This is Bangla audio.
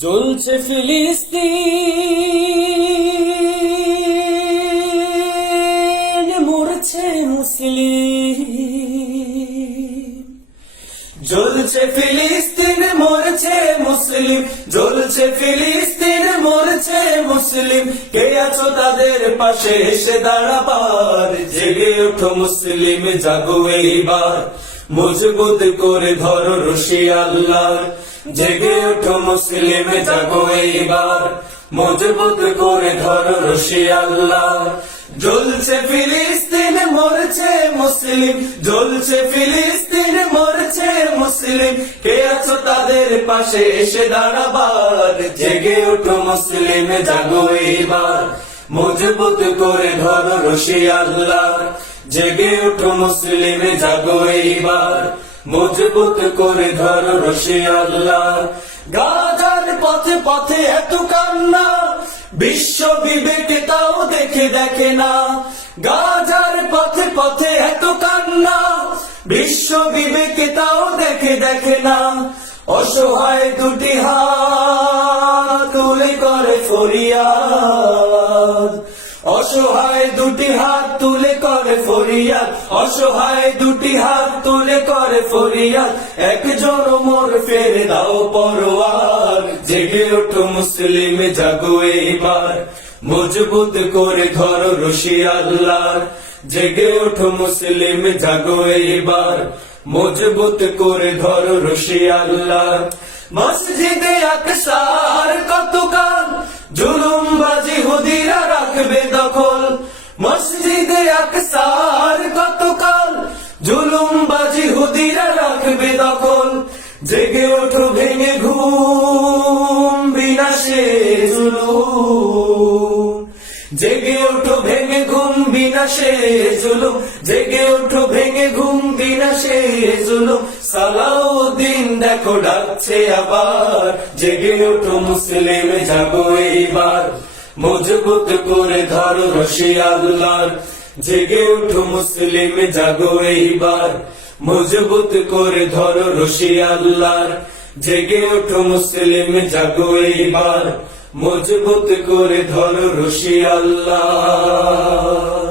জ্বলছে ফিলিস্তিন, মরছে মুসলিম। জ্বলছে ফিলিস্তিন, মরছে মুসলিম। জ্বলছে ফিলিস্তিন, মরছে মুসলিম। কে আছো তাদের পাশে এসে দাঁড়াবার? জেগে ওঠো মুসলিম, জাগো এইবার। মজবুত করে ধরো রশি আল্লাহর। জেগে ওঠো মুসলিম, জাগো এইবার। মজবুত করে ধরো রশি আল্লাহ। জ্বলছে ফিলিস্তিন, মরছে মুসলিম। জ্বলছে ফিলিস্তিন, মরছে মুসলিম। কে আছো তাদের পাশে এসে দাঁড়াবার? জেগে ওঠো মুসলিম, জাগো এইবার। মজবুত করে ধরো রশি আল্লাহ। জেগে ওঠো মুসলিম, জাগো এইবার। মজবুত করে ধরো রশি আল্লাহ। গাজার পথে পথে এত কান্না, বিশ্ব বিবেকে তাও দেখে না। গাজার পথে পথে এত কান্না, বিশ্ব বিবেকে তাও দেখে না। অসহায় দুটি হাত তুলে করে ফরিয়াদ। অসহায় দুটি হাত তুলে করে ফরিয়াদ। অসহায় দুটি হাত তুলে করে ফরিয়াদ। একজন মোর ফেরে দাও পরোয়ার। জেগে ওঠো মুসলিম, জাগো এইবার। মজবুত করে ধরো রশি আল্লাহর। জেগে ওঠো মুসলিম, জাগো এইবার। মজবুত করে ধরো রশি আল্লাহ। মসজিদে আকসার কতকাল জুলুমবাজি হুদিরা রাখবে দখল। মসজিদে আকসার কতকাল জুলুমবাজি হুদিরা রাখবে দখল। জেগে ওঠো ভেঙে ঘুম, বিনাশে জুলুম। জেগে ওঠো ভেঙে ঘুম, বিনাশে জুলুম। জেগে ওঠো ভেঙে ঘুম, বিনাশে জুলুম। সালাউদ্দিন দেখো ডাকছে আবার। জেগে ওঠো মুসলিম, জাগো এইবার। মজবুত করে ধরো রশি আল্লাহর। জেগে ওঠো মুসলিম, জাগো এইবার। মজবুত করে ধরো রশি আল্লাহর। জেগে ওঠো মুসলিম, জাগো এইবার। মজবুত করে ধরো রশি আল্লাহ।